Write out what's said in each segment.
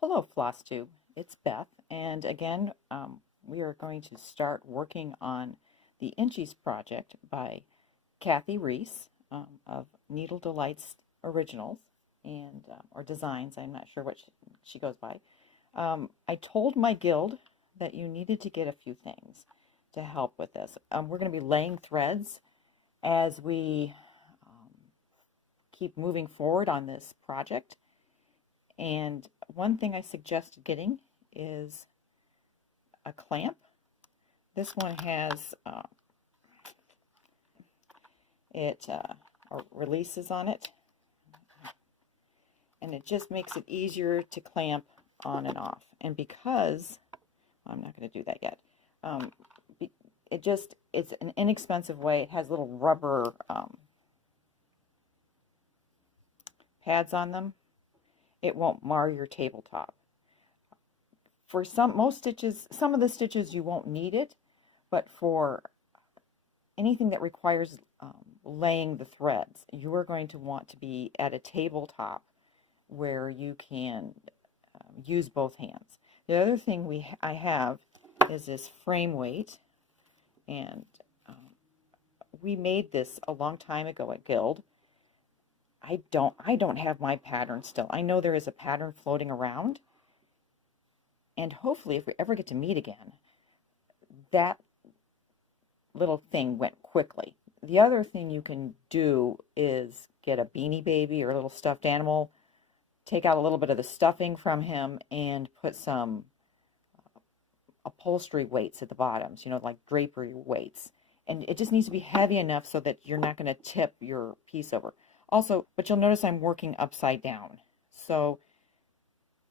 Hello, Flosstube. It's Beth, and again, we are going to start working on the Inchies project by Kathy Rees of Needle Delights Originals and or Designs. I'm not sure what she goes by. I told my guild that you needed to get a few things to help with this. We're going to be laying threads as we keep moving forward on this project. And one thing I suggested getting is a clamp. This one has releases on it, and it just makes it easier to clamp on and off. And because I'm not going to do that yet, it's an inexpensive way. It has little rubber pads on them. It won't mar your tabletop. For most stitches, some of the stitches you won't need it, but for anything that requires laying the threads, you are going to want to be at a tabletop where you can use both hands. The other thing I have is this frame weight, and we made this a long time ago at Guild. I don't have my pattern still. I know there is a pattern floating around, and hopefully if we ever get to meet again, that little thing went quickly. The other thing you can do is get a Beanie Baby or a little stuffed animal, take out a little bit of the stuffing from him, and put some upholstery weights at the bottoms, like drapery weights. And it just needs to be heavy enough so that you're not going to tip your piece over. Also, but you'll notice I'm working upside down. So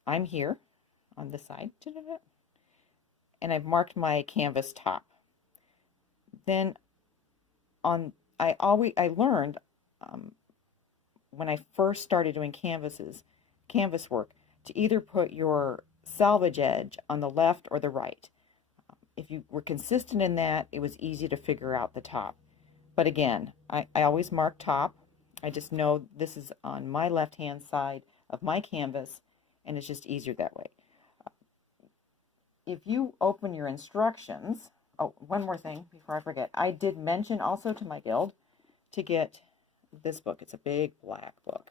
I'm here on this side, and I've marked my canvas top. Then I learned when I first started doing canvas work, to either put your salvage edge on the left or the right. If you were consistent in that, it was easy to figure out the top. But again, I always mark top. I just know this is on my left-hand side of my canvas, and it's just easier that way. If you open your instructions, oh, one more thing before I forget. I did mention also to my guild to get this book. It's a big black book,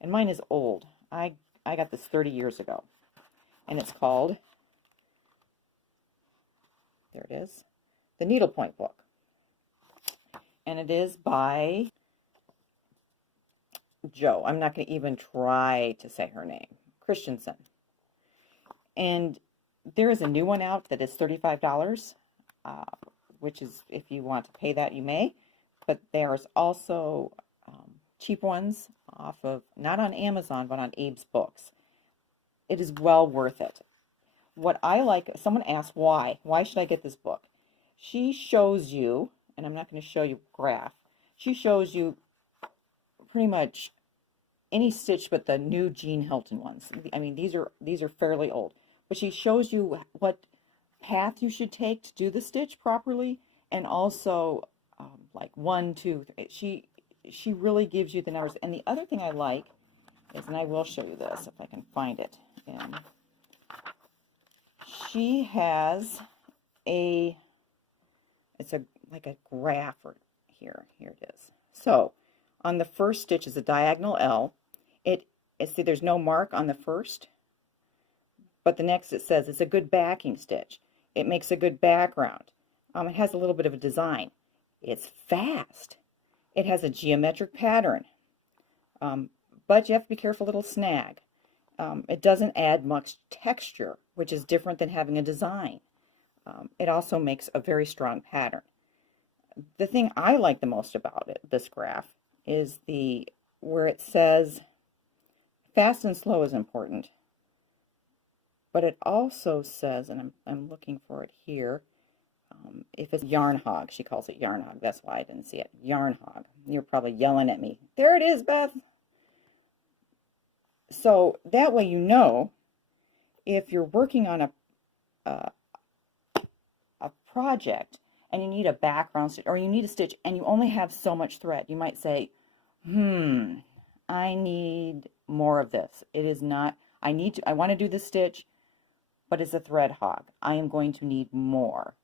and mine is old. I got this 30 years ago, and it's called, there it is, the Needlepoint book. And it is by Joe. I'm not going to even try to say her name. Christensen. And there is a new one out that is $35, which is, if you want to pay that, you may. But there's also cheap ones off of, not on Amazon, but on Abe's Books. It is well worth it. What I like, someone asked why. Why should I get this book? She shows you, and I'm not going to show you a graph, she shows you pretty much any stitch but the new Jean Hilton ones. I mean, these are fairly old, but she shows you what path you should take to do the stitch properly, and also like 1, 2, 3. She really gives you the numbers. And the other thing I like is, and I will show you this if I can find it, and she has it's like a graph, or here it is. So on the first stitch is a diagonal L. See, there's no mark on the first, but the next it says it's a good backing stitch. It makes a good background. It has a little bit of a design. It's fast. It has a geometric pattern, but you have to be careful, little snag. It doesn't add much texture, which is different than having a design. It also makes a very strong pattern. The thing I like the most about this graph, is where it says fast and slow is important, but it also says, and I'm looking for it here, if it's yarn hog, she calls it yarn hog. That's why I didn't see it. Yarn hog. You're probably yelling at me. There it is, Beth. So that way you know if you're working on a project and you need a background stitch, or you need a stitch and you only have so much thread, you might say, I need more of this. It is not, I want to do the stitch, but it's a thread hog. I am going to need more.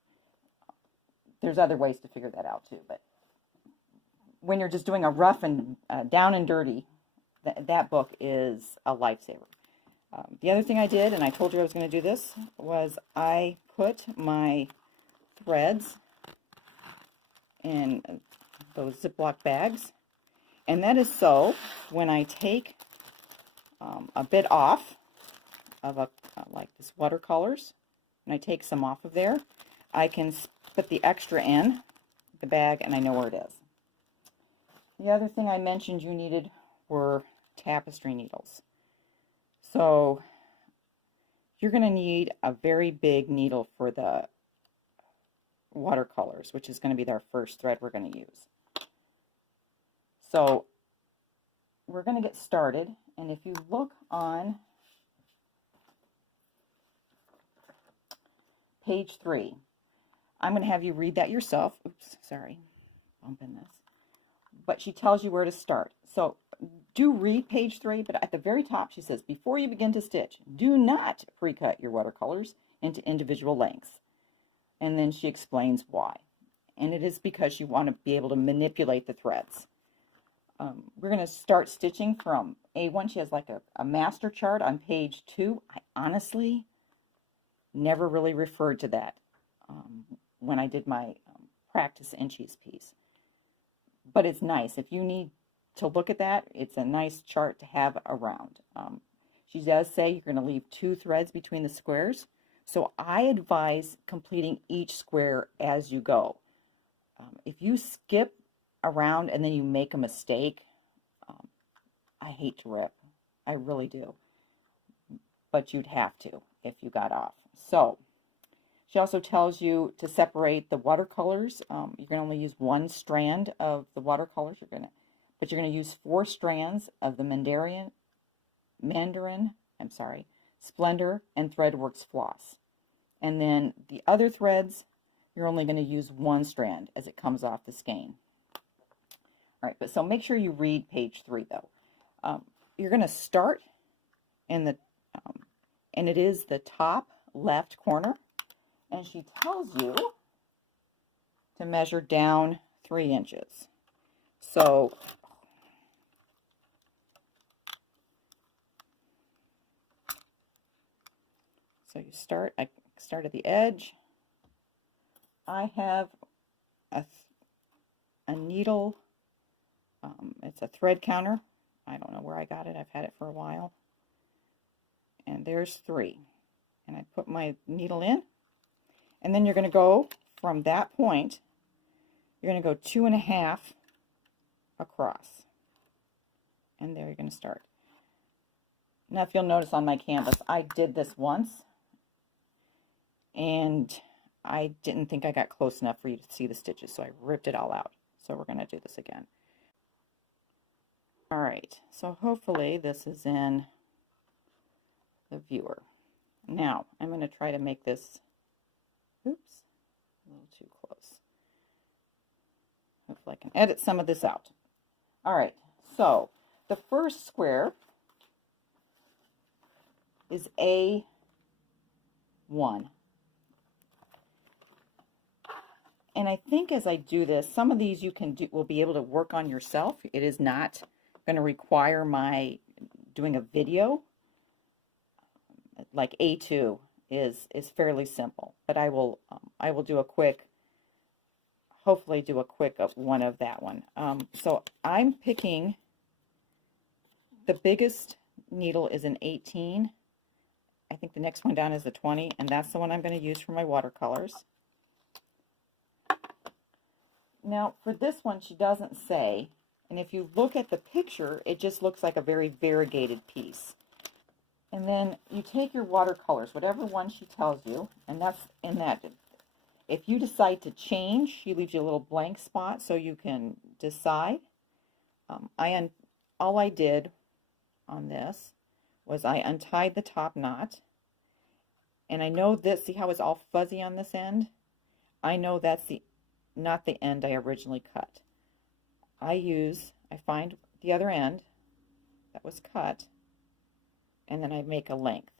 There's other ways to figure that out too, but when you're just doing a rough and down and dirty, that book is a lifesaver. The other thing I did, and I told you I was going to do this, was I put my threads in those Ziploc bags, and that is so when I take a bit off of like this watercolors, and I take some off of there, I can put the extra in the bag and I know where it is. The other thing I mentioned you needed were tapestry needles. So you're going to need a very big needle for the watercolors, which is going to be our first thread we're going to use. So we're going to get started, and if you look on page 3, I'm going to have you read that yourself. Oops, sorry, bumping this. But she tells you where to start. So do read page 3, but at the very top she says, before you begin to stitch, do not pre-cut your watercolors into individual lengths. And then she explains why. And it is because you want to be able to manipulate the threads. We're going to start stitching from A1. She has like a master chart on page 2. I honestly never really referred to that when I did my practice Inchies piece. But it's nice. If you need to look at that, it's a nice chart to have around. She does say you're going to leave 2 threads between the squares. So I advise completing each square as you go. If you skip around and then you make a mistake, I hate to rip. I really do. But you'd have to if you got off. So she also tells you to separate the watercolors. You can only use 1 strand of the watercolors. But you're going to use 4 strands of the Mandarin, Splendor, and Threadworks floss. And then the other threads, you're only going to use 1 strand as it comes off the skein. All right, but so make sure you read page 3 though. You're going to start in the, and it is the top left corner, and she tells you to measure down 3 inches. So you start, I start at the edge. I have a needle, it's a thread counter. I don't know where I got it. I've had it for a while. And there's 3. And I put my needle in. And then you're going to go from that point, you're going to go 2.5 across. And there you're going to start. Now if you'll notice on my canvas, I did this once. And I didn't think I got close enough for you to see the stitches, so I ripped it all out. So we're going to do this again. All right, so hopefully this is in the viewer. Now, I'm going to try to make this, oops, a little too close. Hopefully I can edit some of this out. All right, so the first square is A1. And I think as I do this, some of these you will be able to work on yourself. It is not going to require my doing a video. Like A2 is fairly simple, but I will do a quick, hopefully do a quick one of that one. So I'm picking, the biggest needle is an 18. I think the next one down is a 20, and that's the one I'm going to use for my watercolors. Now, for this one, she doesn't say, and if you look at the picture, it just looks like a very variegated piece. And then you take your watercolors, whatever one she tells you, and that's in that. If you decide to change, she leaves you a little blank spot so you can decide. All I did on this was I untied the top knot, and I know this, see how it's all fuzzy on this end? I know that's not the end I originally cut. I find the other end that was cut, and then I make a length.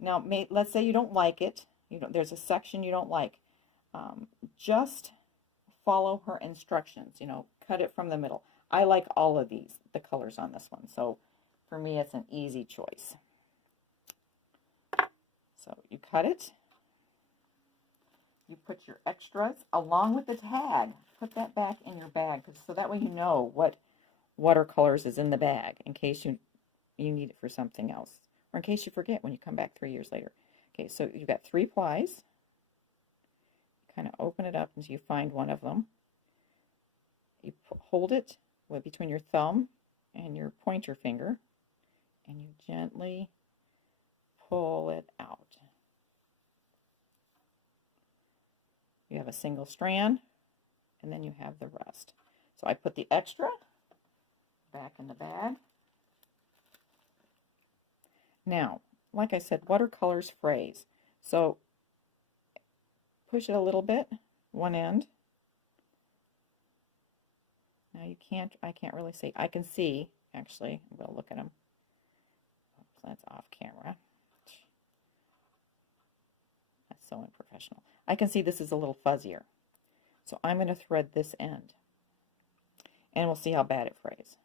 Now, let's say you don't like it. There's a section you don't like. Just follow her instructions. Cut it from the middle. I like all of the colors on this one. So for me, it's an easy choice. So you cut it. You put your extras along with the tag. Put that back in your bag, so that way you know what watercolors is in the bag in case you need it for something else, or in case you forget when you come back 3 years later. Okay, so you've got 3 plies. Kind of open it up until you find one of them. You hold it between your thumb and your pointer finger, and you gently pull it out. You have a single strand, and then you have the rest. So I put the extra back in the bag. Now, like I said, watercolors phrase. So push it a little bit, one end. Now I can't really see. I can see, actually, we'll look at them. Oops, that's off camera. That's so unprofessional. I can see this is a little fuzzier. So I'm going to thread this end. And we'll see how bad it frays.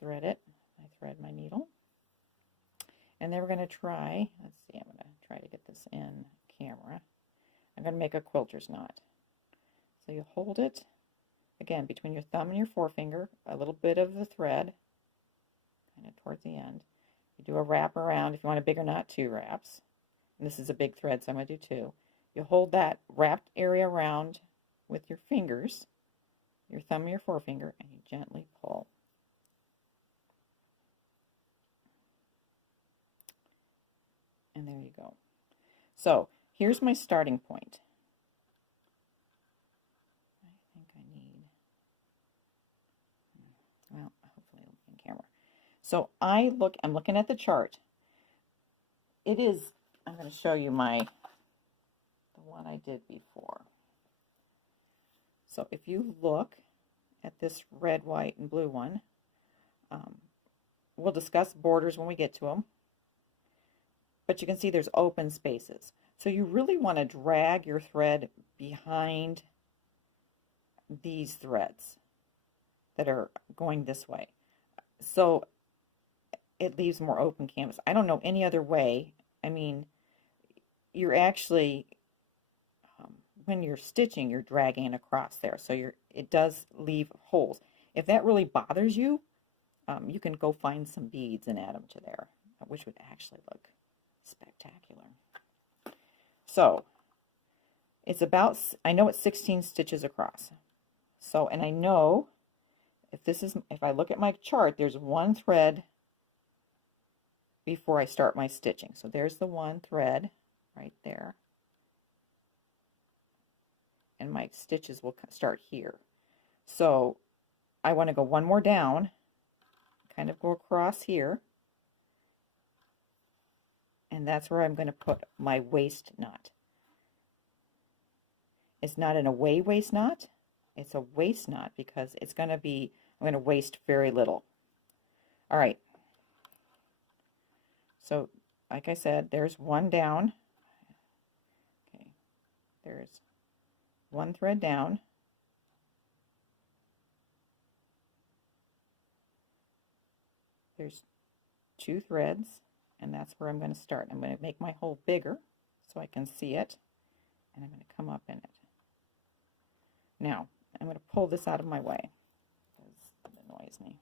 Thread it. I thread my needle. And then we're going to try, let's see, I'm going to try to get this in camera. I'm going to make a quilter's knot. So you hold it, again, between your thumb and your forefinger, a little bit of the thread, kind of towards the end. You do a wrap around. If you want a bigger knot, 2 wraps. And this is a big thread, so I'm going to do 2. You hold that wrapped area around with your fingers, your thumb and your forefinger, and you gently pull. And there you go. So here's my starting point. I think I need, well, hopefully it'll be in camera. So I'm looking at the chart. It is, I'm going to show you the one I did before. So if you look at this red, white, and blue one, we'll discuss borders when we get to them. But you can see there's open spaces. So you really want to drag your thread behind these threads that are going this way. So it leaves more open canvas. I don't know any other way. I mean, you're actually, when you're stitching, you're dragging it across there. So it does leave holes. If that really bothers you, you can go find some beads and add them to there, which would actually look spectacular. So it's about, I know it's 16 stitches across. So, and I know if I look at my chart, there's one thread before I start my stitching. So there's the one thread right there. And my stitches will start here. So I want to go one more down, kind of go across here. And that's where I'm going to put my waist knot. It's not an away waist knot. It's a waist knot because it's going to be, I'm going to waste very little. All right. So, like I said, there's one down. Okay. There's one thread down. There's 2 threads. And that's where I'm going to start. I'm going to make my hole bigger so I can see it. And I'm going to come up in it. Now, I'm going to pull this out of my way because it annoys me.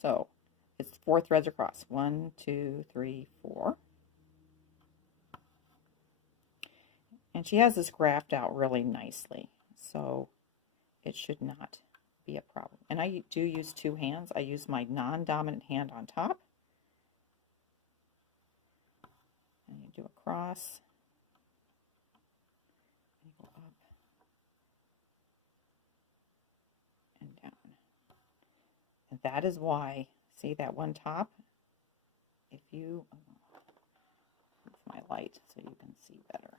So, it's 4 threads across. 1, 2, 3, 4. And she has this graphed out really nicely. So, it should not be a problem. And I do use 2 hands. I use my non-dominant hand on top. And you do a cross. You go up and down. And that is why, see that one top? If you, move my light so you can see better.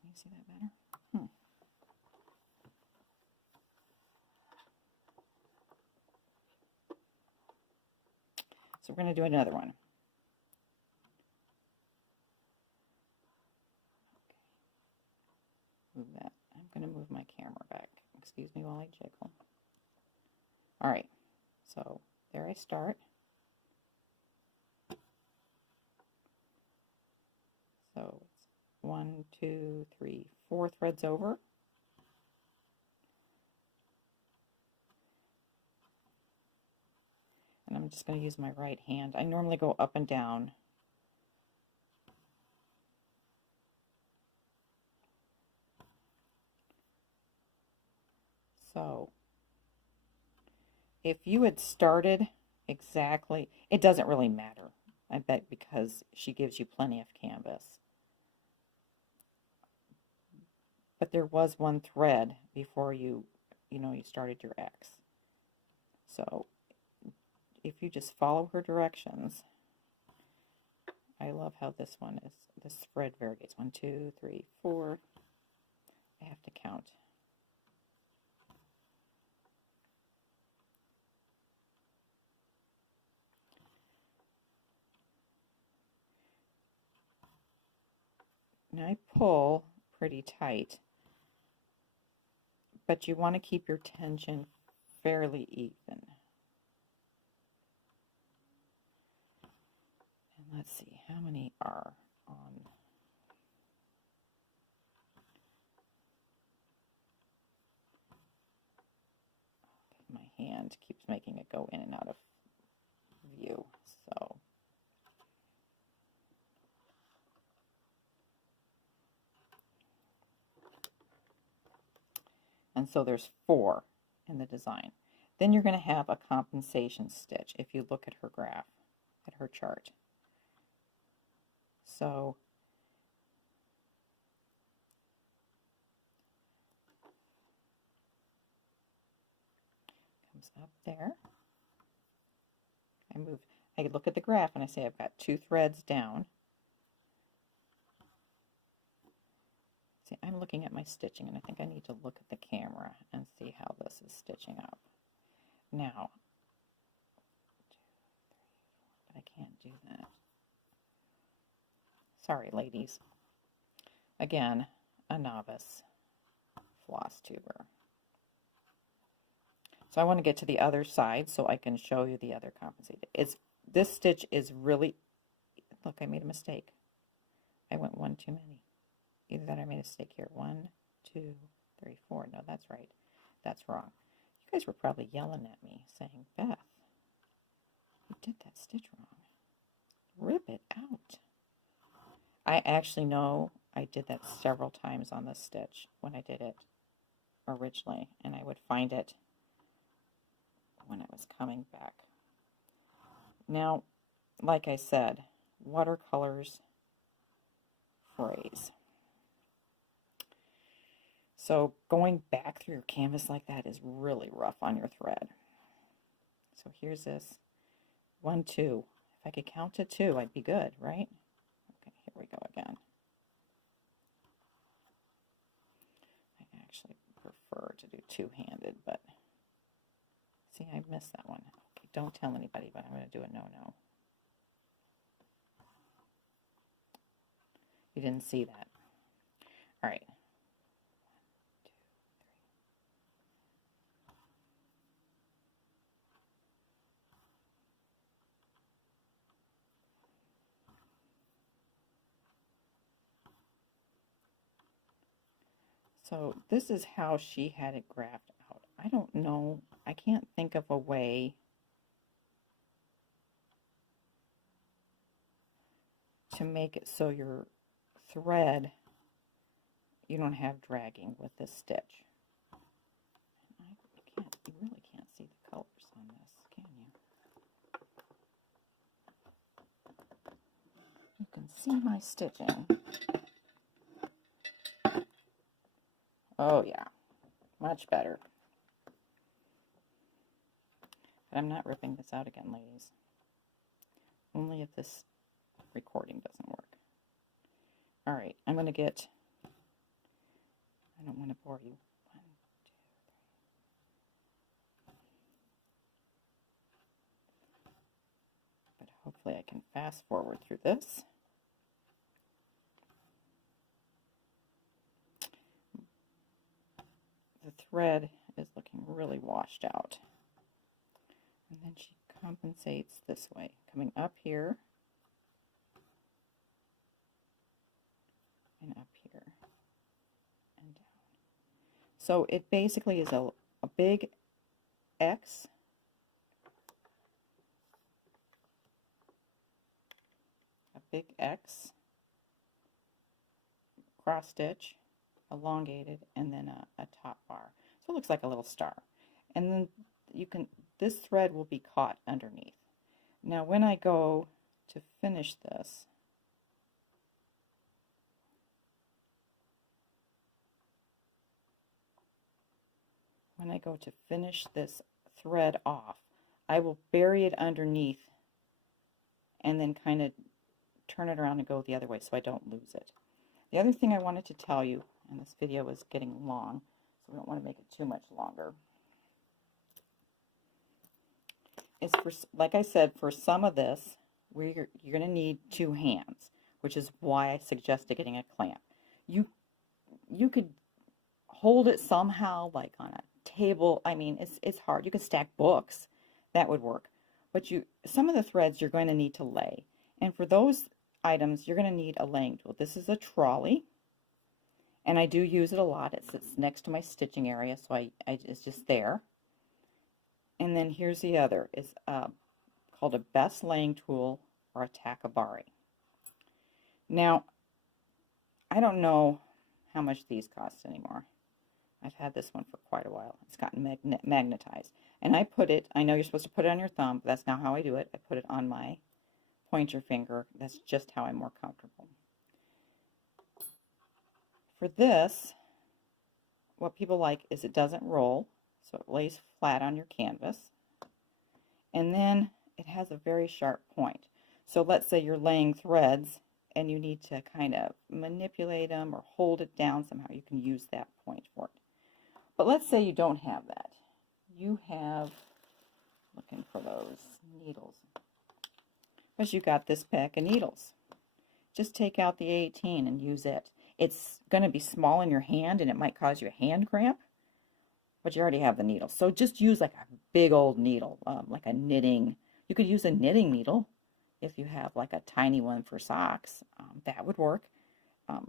Can you see that better? So we're going to do another one. Move that. I'm going to move my camera back. Excuse me while I jiggle. All right, so there I start. So it's 1, 2, 3, 4 threads over. And I'm just going to use my right hand. I normally go up and down. So if you had started exactly, it doesn't really matter, I bet, because she gives you plenty of canvas. But there was one thread before you started your X. So if you just follow her directions, I love how this thread variegates. 1, 2, 3, 4. I have to count. Now I pull pretty tight, but you want to keep your tension fairly even. And let's see, how many are on? My hand keeps making it go in and out of view, so. And so there's 4 in the design. Then you're going to have a compensation stitch if you look at her graph, at her chart. So comes up there. I look at the graph and I say I've got 2 threads down. See, I'm looking at my stitching, and I think I need to look at the camera and see how this is stitching up. Now, 2, 3, 4, but I can't do that. Sorry, ladies. Again, a novice floss tuber. So I want to get to the other side so I can show you the other compensated. This stitch is really, look, I made a mistake. I went 1 too many. Either that or I made a mistake here. 1, 2, 3, 4. No, that's right. That's wrong. You guys were probably yelling at me saying, Beth, you did that stitch wrong. Rip it out. I actually know I did that several times on this stitch when I did it originally, and I would find it when I was coming back. Now, like I said, watercolors phrase. So going back through your canvas like that is really rough on your thread. So here's this 1, 2. If I could count to 2, I'd be good, right? Okay, here we go again. I actually prefer to do two-handed, but see, I missed that one. Okay, don't tell anybody, but I'm going to do a no-no. You didn't see that. All right. 1, 2, 3. So this is how she had it graphed out. I don't know. I can't think of a way to make it so your thread, you don't have dragging with this stitch. You really can't see the colors on this, can you? You can see my stitching. Oh yeah, much better. But I'm not ripping this out again, ladies. Only if this recording doesn't work. All right, I'm going to get, I don't want to bore you. 1, 2, 3. But fast forward through this. The thread is looking really washed out. And then she compensates this way, coming up here and up here and down. So it basically is a big X, cross stitch, elongated, and then a top bar. So it looks like a little star. And then this thread will be caught underneath. Now when I go to finish this, thread off, I will bury it underneath and then kind of turn it around and go the other way so I don't lose it. The other thing I wanted to tell you, and this video is getting long, so we don't want to make it too much longer, is like I said, for some of this, you're going to need 2 hands, which is why I suggested getting a clamp. You could hold it somehow, like on a table. I mean, it's hard. You could stack books. That would work. But some of the threads you're going to need to lay. And for those items, you're going to need a laying tool. This is a trolley, and I do use it a lot. It sits next to my stitching area, so it's just there. And then here's the other. It's called a Beth laying tool or a Takabari. Now, I don't know how much these cost anymore. I've had this one for quite a while. It's gotten magnetized. And I know you're supposed to put it on your thumb, but that's not how I do it. I put it on my pointer finger. That's just how I'm more comfortable. For this, what people like is it doesn't roll, so it lays flat on your canvas. And then it has a very sharp point. So let's say you're laying threads and you need to kind of manipulate them or hold it down somehow. You can use that point for it. But let's say you don't have that. You have, looking for those needles. But you got this pack of needles. Just take out the 18 and use it. It's going to be small in your hand and it might cause you a hand cramp, but you already have the needle. So just use like a big old needle, like a knitting. You could use a knitting needle if you have like a tiny one for socks. That would work.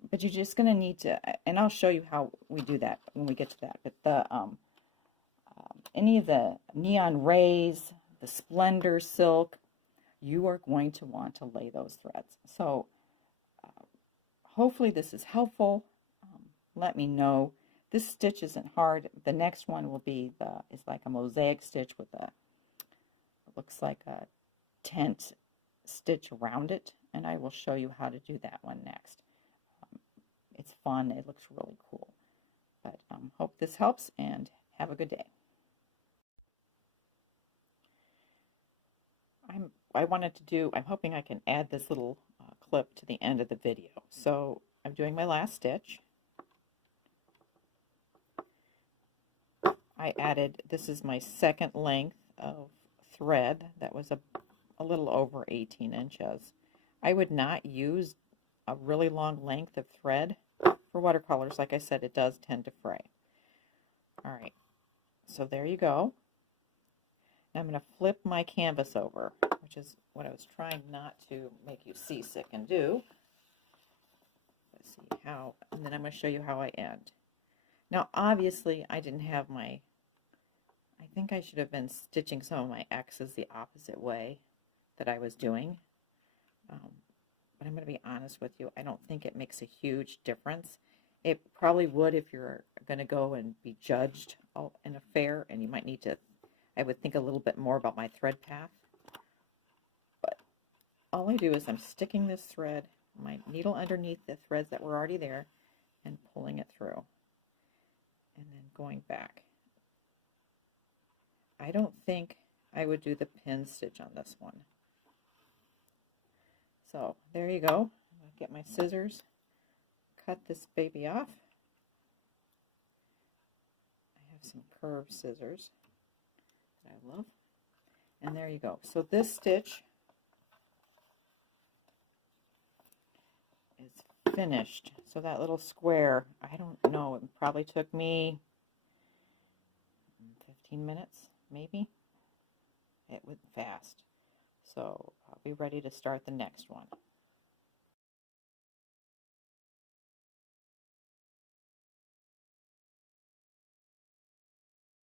But you're just going to need to, and I'll show you how we do that when we get to that. But any of the neon rays, the splendor silk, you are going to want to lay those threads. So hopefully this is helpful. Let me know. This stitch isn't hard. The next one will be it's like a mosaic stitch with it looks like a tent stitch around it, and I will show you how to do that one next. It's fun. It looks really cool. But hope this helps, and have a good day. I'm hoping I can add this little clip to the end of the video. So I'm doing my last stitch. I added, this is my second length of thread that was a little over 18 inches. I would not use a really long length of thread for watercolors. Like I said, it does tend to fray. All right, so there you go. Now I'm going to flip my canvas over, which is what I was trying not to make you seasick and do. Let's see how, and then I'm going to show you how I end. Now obviously I didn't have I think I should have been stitching some of my X's the opposite way that I was doing. But I'm going to be honest with you, I don't think it makes a huge difference. It probably would if you're going to go and be judged in a fair, and you might need to, I would think a little bit more about my thread path. But all I do is I'm sticking this thread, my needle underneath the threads that were already there, and pulling it through. And then going back. I don't think I would do the pin stitch on this one. So there you go. I'll get my scissors, cut this baby off. I have some curved scissors that I love. And there you go. So this stitch finished. So that little square, I don't know, it probably took me 15 minutes, maybe. It went fast. So I'll be ready to start the next one.